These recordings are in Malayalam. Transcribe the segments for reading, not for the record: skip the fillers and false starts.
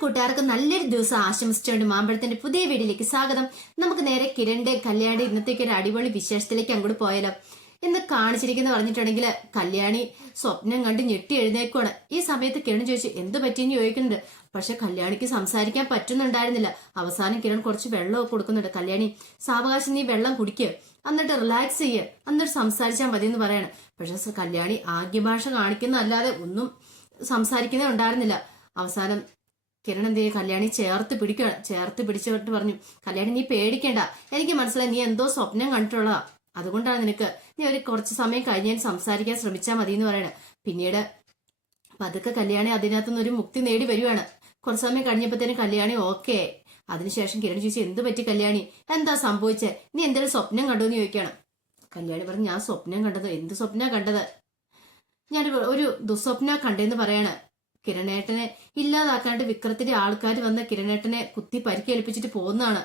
കൂട്ടുകാർക്ക് നല്ലൊരു ദിവസം ആശംസിച്ചുകൊണ്ട് മാമ്പഴത്തിന്റെ പുതിയ വീഡിയോയിലേക്ക് സ്വാഗതം. നമുക്ക് നേരെ കിരണിന്റെ കല്യാണി ഇന്നത്തേക്ക് ഒരു അടിപൊളി വിശേഷത്തിലേക്ക് അങ്ങോട്ട് പോയാലോ. എന്ന് കാണിച്ചിരിക്കുന്ന പറഞ്ഞിട്ടുണ്ടെങ്കിൽ കല്യാണി സ്വപ്നം കണ്ട് ഞെട്ടി എഴുന്നേക്കുവാണ്. ഈ സമയത്ത് കിരൺ ചോദിച്ചു എന്ത് പറ്റിയെന്ന് ചോദിക്കുന്നുണ്ട്. പക്ഷെ കല്യാണിക്ക് സംസാരിക്കാൻ പറ്റുന്നുണ്ടായിരുന്നില്ല. അവസാനം കിരൺ കുറച്ച് വെള്ളമൊക്കെ കൊടുക്കുന്നുണ്ട്. കല്യാണി സാവകാശം നീ വെള്ളം കുടിക്കുക, എന്നിട്ട് റിലാക്സ് ചെയ്യുക, എന്നിട്ട് സംസാരിച്ചാൽ മതി എന്ന് പറയാണ്. പക്ഷെ കല്യാണി ആംഗ്യഭാഷ കാണിക്കുന്നതല്ലാതെ ഒന്നും സംസാരിക്കുന്നേ ഉണ്ടായിരുന്നില്ല. അവസാനം കിരൺ എന്ത് ചെയ്യും, കല്യാണി ചേർത്ത് പിടിച്ചിട്ട് പറഞ്ഞു, കല്യാണി നീ പേടിക്കണ്ട, എനിക്ക് മനസ്സിലായി നീ എന്തോ സ്വപ്നം കണ്ടിട്ടുള്ളതാ, അതുകൊണ്ടാണ് നിനക്ക്, നീ ഒരു കുറച്ച് സമയം കഴിഞ്ഞ് സംസാരിക്കാൻ ശ്രമിച്ചാൽ മതി എന്ന് പറയണ. പിന്നീട് പതുക്കെ കല്യാണി അതിനകത്തുനിന്ന് ഒരു മുക്തി നേടി വരുവാണ്. കുറച്ച് സമയം കഴിഞ്ഞപ്പോഴത്തേനും കല്യാണി ഓക്കെ. അതിനുശേഷം കിരൺ ചോദിച്ചു എന്ത് പറ്റി കല്യാണി, എന്താ സംഭവിച്ചേ, നീ എന്തെങ്കിലും സ്വപ്നം കണ്ടു എന്ന് ചോദിക്കണം. കല്യാണി പറഞ്ഞു ഞാൻ സ്വപ്നം കണ്ടത്, എന്ത് സ്വപ്ന കണ്ടത്, ഞാൻ ഒരു ദുസ്വപ്ന കണ്ടെന്ന് പറയാണ്. കിരണേട്ടനെ ഇല്ലാതാക്കാണ്ട് വിക്രത്തിന്റെ ആൾക്കാർ വന്ന കിരണേട്ടനെ കുത്തി പരിക്കേൽപ്പിച്ചിട്ട് പോകുന്നതാണ്.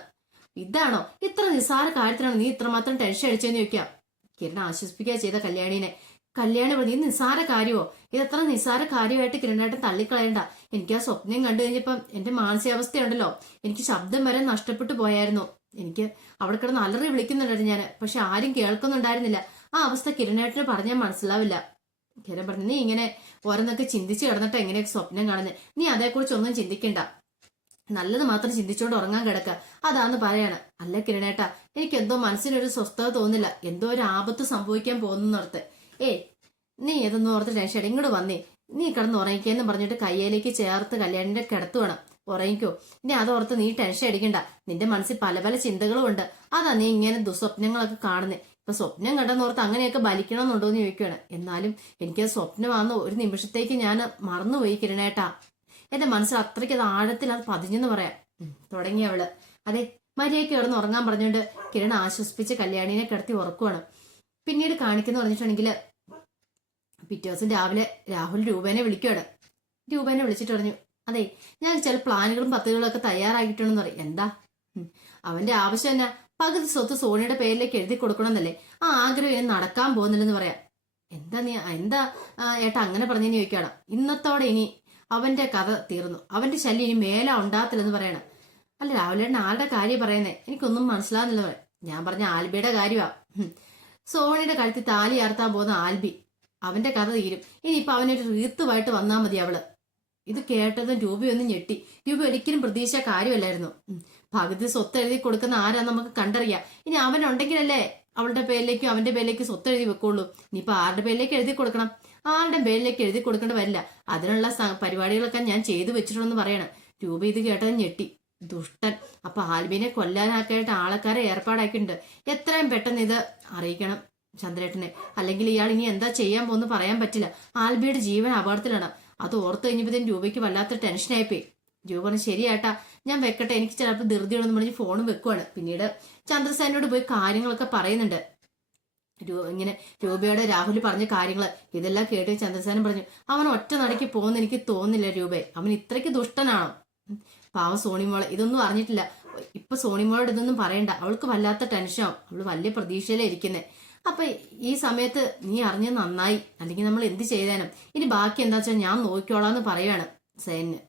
ഇതാണോ, ഇത്ര നിസ്സാര കാര്യത്തിനാണ് നീ ഇത്രമാത്രം ടെൻഷൻ അടിച്ചെന്ന് ചോദിക്കാം. കിരൺ ആശ്വസിപ്പിക്കുക ചെയ്ത കല്യാണിനെ. കല്യാണി പറഞ്ഞു ഇത് നിസ്സാര കാര്യമോ, ഇതത്ര നിസ്സാര കാര്യമായിട്ട് കിരണേട്ടൻ തള്ളിക്കളയണ്ട. എനിക്ക് ആ സ്വപ്നം കണ്ടു കഴിഞ്ഞപ്പം എന്റെ മാനസികാവസ്ഥയുണ്ടല്ലോ, എനിക്ക് ശബ്ദം വരെ നഷ്ടപ്പെട്ടു പോയായിരുന്നു. എനിക്ക് അവിടെ കിടന്ന് അലറി വിളിക്കുന്നുണ്ടായിരുന്നു ഞാൻ, പക്ഷെ ആരും കേൾക്കുന്നുണ്ടായിരുന്നില്ല. ആ അവസ്ഥ കിരണേട്ടന് പറഞ്ഞാൽ മനസ്സിലാവില്ല. കിരൺ പറഞ്ഞു നീ ഇങ്ങനെ ഓരോന്നൊക്കെ ചിന്തിച്ച് കിടന്നിട്ട് എങ്ങനെയൊക്കെ സ്വപ്നം കാണുന്നത്, നീ അതേക്കുറിച്ചൊന്നും ചിന്തിക്കണ്ട, നല്ലത് മാത്രം ചിന്തിച്ചോണ്ട് ഉറങ്ങാൻ കിടക്കുക, അതാന്ന് പറയാണ്. അല്ല കിരണേട്ടാ, എനിക്ക് എന്തോ മനസ്സിനൊരു സ്വസ്ഥത തോന്നില്ല, എന്തോ ഒരു ആപത്ത് സംഭവിക്കാൻ പോകുന്നോർത്ത്. നീ ഏതൊന്നും ഓർത്ത് ടെൻഷൻ ഇങ്ങോട്ട് വന്നേ, നീ കിടന്ന് ഉറങ്ങിക്കേന്ന് പറഞ്ഞിട്ട് കയ്യിലേക്ക് ചേർത്ത് കല്യാണിന്റെ കിടത്തുവേണം, ഉറങ്ങിക്കോ, ഇനി അതോർത്ത് നീ ടെൻഷൻ അടിക്കണ്ട, നിന്റെ മനസ്സിൽ പല പല ചിന്തകളും ഉണ്ട്, അതാ നീ ഇങ്ങനെ ദുസ്വപ്നങ്ങളൊക്കെ കാണുന്നേ. ഇപ്പൊ സ്വപ്നം കണ്ടെന്നോർത്ത് അങ്ങനെയൊക്കെ ബലിക്കണമെന്നുണ്ടോ എന്ന് ചോദിക്കുകയാണ്. എന്നാലും എനിക്ക് സ്വപ്നമാണെന്ന് ഒരു നിമിഷത്തേക്ക് ഞാൻ മറന്നുപോയി കിരണേട്ടാ, എന്റെ മനസ്സിൽ അത്രയ്ക്ക് അത് ആഴത്തിൽ അത് പതിഞ്ഞെന്ന് പറയാം തുടങ്ങിയവള്. അതെ മര്യാദയ്ക്ക് കിടന്ന് ഉറങ്ങാൻ പറഞ്ഞുകൊണ്ട് കിരൺ ആശ്വസിപ്പിച്ച് കല്യാണിനെ കിടത്തി ഉറക്കുവാണ്. പിന്നീട് കാണിക്കുന്ന പറഞ്ഞിട്ടുണ്ടെങ്കിൽ പിറ്റേ ദിവസം രാവിലെ രാഹുൽ രൂപേനെ വിളിക്കുകയാണ്. രൂപേനെ വിളിച്ചിട്ട് പറഞ്ഞു അതെ ഞാൻ ചില പ്ലാനുകളും പദ്ധതികളും ഒക്കെ തയ്യാറാക്കിയിട്ടുണ്ടെന്ന് പറയും. എന്താ, അവന്റെ ആവശ്യം എന്നാ, പകുതി സ്വത്ത് സോണിയുടെ പേരിലേക്ക് എഴുതി കൊടുക്കണമെന്നല്ലേ, ആ ആഗ്രഹം ഇനി നടക്കാൻ പോകുന്നില്ലെന്ന് പറയാം. എന്താ ഏട്ടാ അങ്ങനെ പറഞ്ഞെന്ന് ചോദിക്കുകയാണ്. ഇന്നത്തോടെ ഇനി അവന്റെ കഥ തീർന്നു, അവന്റെ ശല്യം ഇനി മേല ഉണ്ടാകത്തില്ലെന്ന് പറയണം. അല്ല രാവിലെ ആരുടെ കാര്യം പറയുന്നേ, എനിക്കൊന്നും മനസ്സിലാകുന്നില്ല പറയാം. ഞാൻ പറഞ്ഞ ആൽബിയുടെ കാര്യമാ, സോണിയുടെ കഴുത്തിൽ താലി ആർത്താൻ പോകുന്ന ആൽബി, അവന്റെ കഥ തീരും. ഇനിയിപ്പൊ അവനൊരു റീത്തുമായിട്ട് വന്നാൽ മതി അവള്. ഇത് കേട്ടതും രൂപയൊന്നും ഞെട്ടി. രൂപ ഒരിക്കലും പ്രതീക്ഷ കാര്യമല്ലായിരുന്നു. പകുതി സ്വത്ത് എഴുതി കൊടുക്കുന്ന ആരാന്ന് നമുക്ക് കണ്ടറിയാം. ഇനി അവനുണ്ടെങ്കിലല്ലേ അവളുടെ പേരിലേക്കും അവന്റെ പേരിലേക്കും സ്വത്ത് എഴുതി വെക്കുള്ളൂ. ഇനിയിപ്പൊ ആരുടെ പേരിലേക്ക് എഴുതി കൊടുക്കണം, ആരുടെ പേരിലേക്ക് എഴുതി കൊടുക്കേണ്ടി വരില്ല. അതിനുള്ള പരിപാടികളൊക്കെ ഞാൻ ചെയ്തു വെച്ചിട്ടുണ്ടെന്ന് പറയണം. രൂപ ഇത് കേട്ടത് ഞെട്ടി. ദുഷ്ടൻ, അപ്പൊ ആൽബിനെ കൊല്ലാനാക്കായിട്ട് ആൾക്കാരെ ഏർപ്പാടാക്കിയിട്ടുണ്ട്. എത്രയും പെട്ടെന്ന് ഇത് അറിയിക്കണം ചന്ദ്രേട്ടനെ, അല്ലെങ്കിൽ ഇയാൾ ഇനി എന്താ ചെയ്യാൻ പോകുന്നു പറയാൻ പറ്റില്ല. ആൽബിയുടെ ജീവൻ അപകടത്തിലാണ്. അത് ഓർത്ത് കഴിഞ്ഞപ്പോഴത്തേനും രൂപയ്ക്ക് വല്ലാത്ത ടെൻഷനായിപ്പോയി. രൂപ പറഞ്ഞു ശരിയാട്ടാ ഞാൻ വെക്കട്ടെ, എനിക്ക് ചിലപ്പോൾ ധൃതിയാണെന്ന് പറഞ്ഞ് ഫോണും വെക്കുവാണ്. പിന്നീട് ചന്ദ്രസേനോട് പോയി കാര്യങ്ങളൊക്കെ പറയുന്നുണ്ട്. ഇങ്ങനെ രൂപയോടെ രാഹുൽ പറഞ്ഞ കാര്യങ്ങൾ ഇതെല്ലാം കേട്ട് ചന്ദ്രസേനൻ പറഞ്ഞു അവൻ ഒറ്റ നടക്കി പോകുന്ന എനിക്ക് തോന്നുന്നില്ല രൂപേ, അവൻ ഇത്രയ്ക്ക് ദുഷ്ടനാണോ. പാവം സോണിമോളെ ഇതൊന്നും അറിഞ്ഞിട്ടില്ല. ഇപ്പൊ സോണിമോളോട് ഇതൊന്നും പറയണ്ട, അവൾക്ക് വല്ലാത്ത ടെൻഷനാവും, അവള് വലിയ പ്രതീക്ഷയിലേ ഇരിക്കുന്നത്. അപ്പൊ ഈ സമയത്ത് നീ അറിഞ്ഞത് നന്നായി, അല്ലെങ്കിൽ നമ്മൾ എന്ത് ചെയ്തേനും, ഇനി ബാക്കി എന്താ വെച്ചാൽ ഞാൻ നോക്കിക്കോളാന്ന് പറയാണ് സേന്.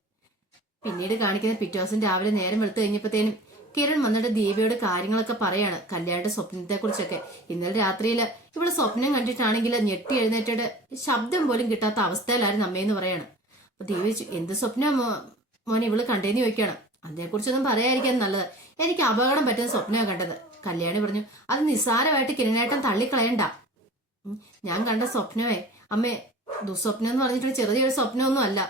പിന്നീട് കാണിക്കുന്ന പിറ്റേ ദിവസം രാവിലെ നേരം വെളുത്ത് കഴിഞ്ഞപ്പോഴത്തേനും കിരൺ വന്നിട്ട് ദീപയോട് കാര്യങ്ങളൊക്കെ പറയാണ്, കല്യാണിന്റെ സ്വപ്നത്തെ കുറിച്ചൊക്കെ. ഇന്നലെ രാത്രിയില് ഇവള് സ്വപ്നം കണ്ടിട്ടാണെങ്കിൽ ഞെട്ടി എഴുന്നേറ്റിട്ട് ശബ്ദം പോലും കിട്ടാത്ത അവസ്ഥയിലായിരുന്നു അമ്മയെന്ന് പറയാണ്. അപ്പൊ ദീപ എന്ത് സ്വപ്നം മോനെ ഇവള് കണ്ടേന്ന് ചോദിക്കണം. അതിനെക്കുറിച്ചൊന്നും പറയാതിരിക്കാൻ നല്ലത്, എനിക്ക് അപകടം പറ്റുന്ന സ്വപ്നമാണ് കണ്ടത്. കല്യാണി പറഞ്ഞു അത് നിസ്സാരമായിട്ട് കിരണേട്ടൻ തള്ളിക്കളയണ്ട, ഞാൻ കണ്ട സ്വപ്നമേ അമ്മേ ദുസ്വപ്നം എന്ന് പറഞ്ഞിട്ട് ചെറിയൊരു സ്വപ്നമൊന്നും അല്ല,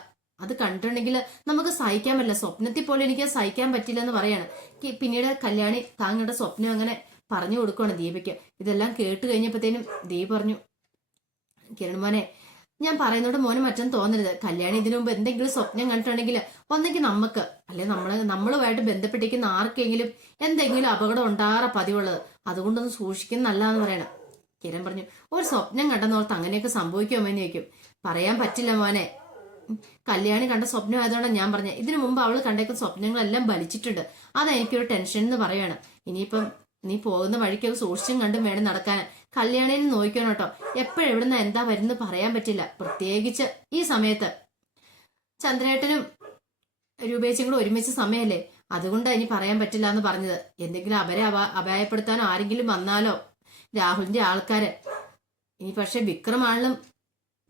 അത് കണ്ടിട്ടുണ്ടെങ്കിൽ നമുക്ക് സഹിക്കാൻ പറ്റില്ല, സ്വപ്നത്തിൽ പോലും എനിക്ക് സഹിക്കാൻ പറ്റില്ല എന്ന് പറയാണ്. പിന്നീട് കല്യാണി താങ്കളുടെ സ്വപ്നം അങ്ങനെ പറഞ്ഞു കൊടുക്കുകയാണ് ദീപയ്ക്ക്. ഇതെല്ലാം കേട്ട് കഴിഞ്ഞപ്പോഴത്തേനും ദീപ പറഞ്ഞു കിരൺ മോനെ ഞാൻ പറയുന്നോട് മോന് മറ്റൊന്നും തോന്നരുത്, കല്യാണി ഇതിനു മുമ്പ് എന്തെങ്കിലും സ്വപ്നം കണ്ടിട്ടുണ്ടെങ്കിൽ ഒന്നെങ്കിൽ നമുക്ക് അല്ലെ നമ്മളുമായിട്ട് ബന്ധപ്പെട്ടിരിക്കുന്ന ആർക്കെങ്കിലും എന്തെങ്കിലും അപകടം ഉണ്ടാകാറ പതിവുള്ളത്, അതുകൊണ്ടൊന്ന് സൂക്ഷിക്കുന്ന നല്ലതെന്ന് പറയണം. കിരൺ പറഞ്ഞു ഒരു സ്വപ്നം കണ്ടെന്നോർത്ത് അങ്ങനെയൊക്കെ സംഭവിക്കുമോ എന്ന് ചോദിക്കും. പറയാൻ പറ്റില്ല മോനെ, കല്യാണി കണ്ട സ്വപ്നം ആയതുകൊണ്ടാണ് ഞാൻ പറഞ്ഞത്, ഇതിനു മുമ്പ് അവള് കണ്ടേക്കുന്ന സ്വപ്നങ്ങളെല്ലാം ബലിച്ചിട്ടുണ്ട്, അതാ എനിക്കൊരു ടെൻഷൻ എന്ന് പറയാണ്. ഇനിയിപ്പം നീ പോകുന്ന വഴിക്കൊക്കെ സൂക്ഷിച്ചും കണ്ടും വേണം നടക്കാൻ, കല്യാണിനെ നോക്കണം കേട്ടോ, എപ്പോഴെവിടുന്ന എന്താ വരുന്നത് പറയാൻ പറ്റില്ല, പ്രത്യേകിച്ച് ഈ സമയത്ത്. ചന്ദ്രേട്ടനും രൂപേച്ചും കൂടെ ഒരുമിച്ച് സമയമല്ലേ, അതുകൊണ്ടാണ് ഇനി പറയാൻ പറ്റില്ല എന്ന് പറഞ്ഞത്. എന്തെങ്കിലും അവരെ അപായപ്പെടുത്താനോ ആരെങ്കിലും വന്നാലോ രാഹുലിന്റെ ആൾക്കാര്. ഇനി പക്ഷെ വിക്രമാണെങ്കിലും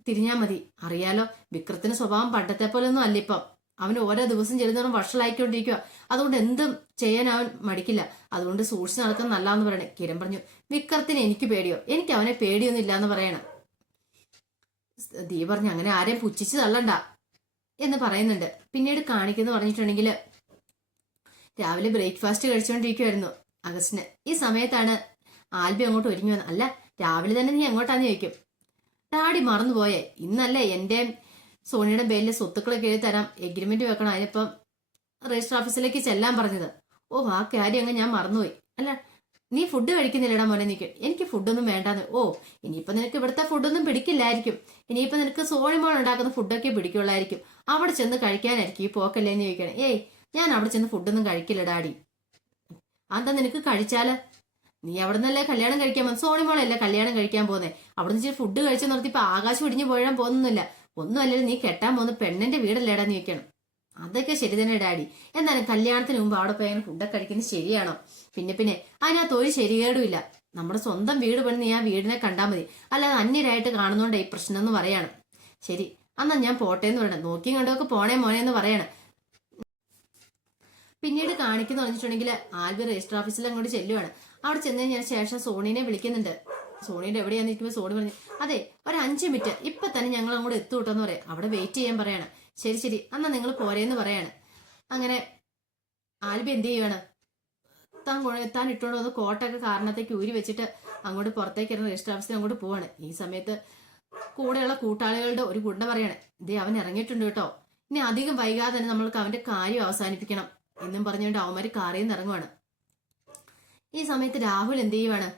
തിരിഞ്ഞാ മതി. അറിയാലോ വിക്രത്തിന്റെ സ്വഭാവം പണ്ടത്തെ പോലെ ഒന്നും അല്ല ഇപ്പം. അവൻ ഓരോ ദിവസം ചെല്ലുന്നവരും വഷളായിക്കൊണ്ടിരിക്കുക. അതുകൊണ്ട് എന്തും ചെയ്യാൻ അവൻ മടിക്കില്ല. അതുകൊണ്ട് സൂക്ഷിച്ച് നടക്കുന്ന നല്ലാന്ന് പറയണേ. കിരൺ പറഞ്ഞു, വിക്രത്തിന് എനിക്ക് പേടിയോ? എനിക്ക് അവനെ പേടിയൊന്നും ഇല്ലാന്ന് പറയണം. ദീ പറഞ്ഞു, അങ്ങനെ ആരെയും പുച്ഛിച്ച് തള്ളണ്ട എന്ന് പറയുന്നുണ്ട്. പിന്നീട് കാണിക്കുന്ന പറഞ്ഞിട്ടുണ്ടെങ്കിൽ രാവിലെ ബ്രേക്ക്ഫാസ്റ്റ് കഴിച്ചുകൊണ്ടിരിക്കുവായിരുന്നു അഗസ്റ്റിന്. ഈ സമയത്താണ് ആൽബി അങ്ങോട്ട് ഒരുങ്ങി വന്നത്. അല്ല, രാവിലെ തന്നെ നീ എങ്ങോട്ടാന്ന് ചോദിക്കും. ഡാഡി മറന്നുപോയേ, ഇന്നല്ലേ എൻ്റെ സോണിയുടെ പേരിലെ സ്വത്തുക്കളൊക്കെ എഴുതി തരാം, എഗ്രിമെന്റ് വെക്കണം, അതിനിപ്പം രജിസ്റ്റർ ഓഫീസിലേക്ക് ചെല്ലാൻ പറഞ്ഞത്. ഓ, ആ കാര്യം അങ്ങ് ഞാൻ മറന്നുപോയി. അല്ല, നീ ഫുഡ് കഴിക്കുന്നില്ലടാ മോനെ. നിൽക്കും, എനിക്ക് ഫുഡൊന്നും വേണ്ടാന്ന്. ഓ, ഇനിയിപ്പോ നിനക്ക് ഇവിടുത്തെ ഫുഡൊന്നും പിടിക്കില്ലായിരിക്കും. ഇനിയിപ്പോ നിനക്ക് സോണിമോൾ ഉണ്ടാക്കുന്ന ഫുഡൊക്കെ പിടിക്കുള്ളായിരിക്കും. അവിടെ ചെന്ന് കഴിക്കാനായിരിക്കും ഈ പോക്കല്ലേ എന്ന് ചോദിക്കണം. ഏയ്, ഞാൻ അവിടെ ചെന്ന് ഫുഡൊന്നും കഴിക്കില്ല ഡാഡി. അതെന്താ, നിനക്ക് കഴിച്ചാല്? നീ അവിടെ നിന്നല്ലേ കല്യാണം കഴിക്കാൻ പോകുന്നത്? സോണിമോളല്ലേ കല്യാണം കഴിക്കാൻ പോകുന്നത്. അവിടെ നിന്ന് ഫുഡ് കഴിച്ചു നിർത്തി ഇപ്പൊ ആകാശം ഇടിഞ്ഞു പോയാൻ പോകുന്നില്ല. ഒന്നും അല്ലല്ലോ, നീ കെട്ടാൻ പോകുന്ന പെണ്ണിന്റെ വീടല്ലേടാന്ന് ചോദിക്കണം. അതൊക്കെ ശരി തന്നെ ഡാഡി. എന്നാലും കല്യാണത്തിന് മുമ്പ് അവിടെ പോയി അങ്ങനെ ഫുഡൊക്കെ കഴിക്കുന്നത് ശരിയാണോ? പിന്നെ അതിനകത്ത് ഒരു ശരികേടുമില്ല. നമ്മുടെ സ്വന്തം വീട് പണി നീ ആ വീടിനെ കണ്ടാൽ മതി, അല്ലാതെ അന്യരായിട്ട് കാണുന്നോണ്ടേ ഈ പ്രശ്നം എന്ന് പറയാണ്. ശരി, എന്നാ ഞാൻ പോട്ടെ എന്ന് പറയണം. നോക്കിയും കണ്ടൊക്കെ പോണേ മോനെ എന്ന് പറയണം. പിന്നീട് കാണിക്കുന്ന പറഞ്ഞിട്ടുണ്ടെങ്കിൽ ആൽബി രജിസ്റ്റർ ഓഫീസിൽ അങ്ങോട്ട് ചെല്ലുവാണ്. അവിടെ ചെന്നതിന് ശേഷം സോണീനെ വിളിക്കുന്നുണ്ട്. സോണിയുടെ എവിടെയാന്ന് നിൽക്കുമ്പോൾ സോണി പറഞ്ഞു, അതെ, ഒരു 5 മിനിറ്റ് ഇപ്പൊ തന്നെ ഞങ്ങൾ അങ്ങോട്ട് എത്തുകൂട്ടെന്ന് പറയാം. അവിടെ വെയിറ്റ് ചെയ്യാൻ പറയാണ്. ശരി, എന്നാ നിങ്ങൾ പോരേന്ന് പറയാണ്. അങ്ങനെ ആൽബി എന്ത് ചെയ്യുവാണ്, താൻ ഇട്ടുകൊണ്ട് വന്ന് കോട്ടൊക്കെ കാരണത്തേക്ക് ഊരി വെച്ചിട്ട് അങ്ങോട്ട് പുറത്തേക്ക് ഇറങ്ങി രജിസ്റ്റർ ഓഫീസിൽ അങ്ങോട്ട് പോവാണ്. ഈ സമയത്ത് കൂടെയുള്ള കൂട്ടാളികളുടെ ഒരു ഗുണ്ട പറയാണ്, ഇതേ അവൻ ഇറങ്ങിയിട്ടുണ്ട് കേട്ടോ, ഇനി അധികം വൈകാതെ തന്നെ നമ്മൾക്ക് അവന്റെ കാര്യം അവസാനിപ്പിക്കണം എന്നും പറഞ്ഞുകൊണ്ട് അവന്മാര് കാറിൽ നിന്ന് ഇറങ്ങുവാണ്. ഈ സമയത്ത് രാഹുൽ എന്ത് ചെയ്യുവാണ്,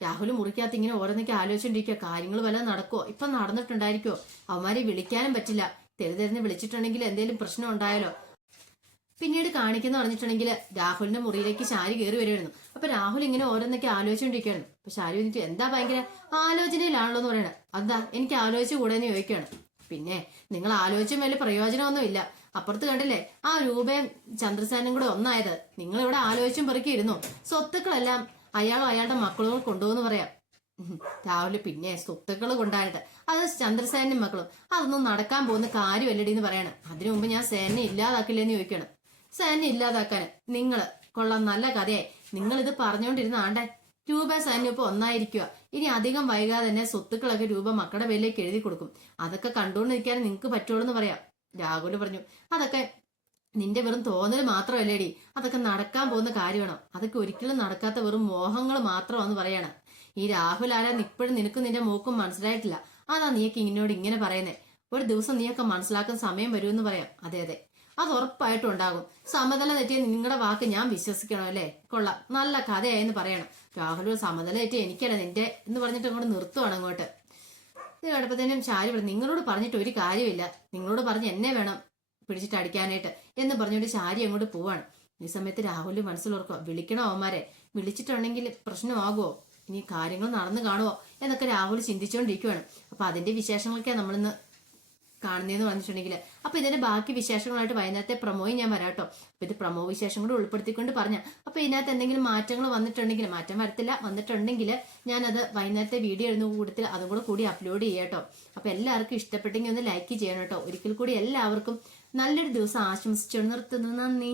രാഹുൽ മുറിക്കകത്ത് ഇങ്ങനെ ഓരോന്നൊക്കെ ആലോചിച്ചോണ്ടിരിക്കുക. കാര്യങ്ങൾ വല്ലതും നടക്കുവോ? ഇപ്പൊ നടന്നിട്ടുണ്ടായിരിക്കോ? അവന്മാരെ വിളിക്കാനും പറ്റില്ല. തെരുതെരിഞ്ഞ് വിളിച്ചിട്ടുണ്ടെങ്കിൽ എന്തെങ്കിലും പ്രശ്നം ഉണ്ടായാലോ. പിന്നീട് കാണിക്കുന്ന പറഞ്ഞിട്ടുണ്ടെങ്കിൽ രാഹുലിന്റെ മുറിയിലേക്ക് ശാരി കയറി വരുമായിരുന്നു. അപ്പൊ രാഹുൽ ഇങ്ങനെ ഓരോന്നൊക്കെ ആലോചിച്ചോണ്ടിരിക്കുകയാണ്. അപ്പൊ ശാരി വന്നിട്ട്, എന്താ ഭയങ്കര ആലോചനയിലാണല്ലോ എന്ന് പറയണത്. എന്താ, എനിക്ക് ആലോചിച്ച് കൂടെന്ന് ചോദിക്കുകയാണ്. പിന്നെ നിങ്ങൾ ആലോചിച്ചും വലിയ പ്രയോജനമൊന്നും ഇല്ല. അപ്പുറത്ത് കണ്ടില്ലേ, ആ രൂപയും ചന്ദ്രസേനും കൂടെ ഒന്നായത്. നിങ്ങൾ ഇവിടെ ആലോചിച്ചും പെറുക്കിയിരുന്നു. സ്വത്തുക്കളെല്ലാം അയാളും അയാളുടെ മക്കളും കൊണ്ടുപോകുന്നു പറയാം. രാഹുല്, പിന്നെ സ്വത്തുക്കൾ കൊണ്ടായിട്ട് അത് ചന്ദ്രസേനും മക്കളും, അതൊന്നും നടക്കാൻ പോകുന്ന കാര്യമല്ലടി എന്ന് പറയണം. അതിനു മുമ്പ് ഞാൻ സേനെ ഇല്ലാതാക്കില്ലെന്ന് ചോദിക്കണം. സേനെ ഇല്ലാതാക്കാൻ നിങ്ങൾ കൊള്ളാം, നല്ല കഥയായി. നിങ്ങൾ ഇത് പറഞ്ഞുകൊണ്ടിരുന്ന ആണ്ടെ രൂപ സൈന്യം ഇപ്പൊ ഒന്നായിരിക്കുക. ഇനി അധികം വൈകാതെ തന്നെ സ്വത്തുക്കളൊക്കെ രൂപ മക്കളുടെ പേരിലേക്ക് എഴുതി കൊടുക്കും. അതൊക്കെ കണ്ടുകൊണ്ടിരിക്കാൻ നിങ്ങൾക്ക് പറ്റുള്ളൂ എന്ന് പറയാം. രാഹുല് പറഞ്ഞു, അതൊക്കെ നിന്റെ വെറും തോന്നൽ മാത്രമല്ലേടി, അതൊക്കെ നടക്കാൻ പോകുന്ന കാര്യമാണോ? അതൊക്കെ ഒരിക്കലും നടക്കാത്ത വെറും മോഹങ്ങൾ മാത്രമാണെന്ന് പറയണം. ഈ രാഹുൽ ആരാ ഇപ്പോഴും നിനക്കും നിന്റെ മൂക്കും മനസ്സിലായിട്ടില്ല. അതാ നീയൊക്കെ ഇങ്ങനോട് ഇങ്ങനെ പറയുന്നേ. ഒരു ദിവസം നീയൊക്കെ മനസ്സിലാക്കുന്ന സമയം വരുമെന്ന് പറയാം. അതെ, അത് ഉറപ്പായിട്ടും ഉണ്ടാകും. സമതല തെറ്റിയ നിങ്ങളുടെ വാക്ക് ഞാൻ വിശ്വസിക്കണോ? അല്ലേ, കൊള്ളാം, നല്ല കഥയായെന്ന് പറയണം. രാഹുൽ, സമതല തെറ്റിയ എനിക്കല്ല നിന്റെ എന്ന് പറഞ്ഞിട്ട് അങ്ങോട്ട് നിർത്തുവാണ് അങ്ങോട്ട്. ഇത് കേട്ടപ്പോഴത്തേനും ശാരി പറഞ്ഞു, നിങ്ങളോട് പറഞ്ഞിട്ട് ഒരു കാര്യമില്ല, നിങ്ങളോട് പറഞ്ഞ് എന്നെ വേണം പിടിച്ചിട്ട് അടിക്കാനായിട്ട് എന്ന് പറഞ്ഞുകൊണ്ട് ശാരി അങ്ങോട്ട് പോവാണ്. ഈ സമയത്ത് രാഹുലിന്റെ മനസ്സിലോർക്കുക, വിളിക്കണോ അവന്മാരെ? വിളിച്ചിട്ടുണ്ടെങ്കിൽ പ്രശ്നമാകുമോ? ഇനി കാര്യങ്ങൾ നടന്നു കാണുമോ എന്നൊക്കെ രാഹുൽ ചിന്തിച്ചുകൊണ്ടിരിക്കുകയാണ്. അപ്പൊ അതിന്റെ വിശേഷങ്ങളൊക്കെയാണ് നമ്മളിന്ന് കാണുന്നതെന്ന് പറഞ്ഞിട്ടുണ്ടെങ്കിൽ, അപ്പൊ ഇതിന്റെ ബാക്കി വിശേഷങ്ങളായിട്ട് വൈകുന്നേരത്തെ പ്രമോയും ഞാൻ വരാട്ടോ. അപ്പൊ ഇത് പ്രമോ വിശേഷം കൂടെ ഉൾപ്പെടുത്തിക്കൊണ്ട് പറഞ്ഞ, അപ്പൊ ഇതിനകത്ത് എന്തെങ്കിലും മാറ്റങ്ങൾ വന്നിട്ടുണ്ടെങ്കിൽ, മാറ്റം വരത്തില്ല, വന്നിട്ടുണ്ടെങ്കിൽ ഞാനത് വൈകുന്നേരത്തെ വീഡിയോ എഴുതുന്ന കൂട്ടത്തിൽ അതും കൂടി അപ്ലോഡ് ചെയ്യാട്ടോ. അപ്പൊ എല്ലാവർക്കും ഇഷ്ടപ്പെട്ടെങ്കിൽ ഒന്ന് ലൈക്ക് ചെയ്യണം കേട്ടോ. ഒരിക്കൽ കൂടി എല്ലാവർക്കും നല്ലൊരു ദിവസം ആശംസിച്ചു നിർത്തുന്നു. നന്ദി.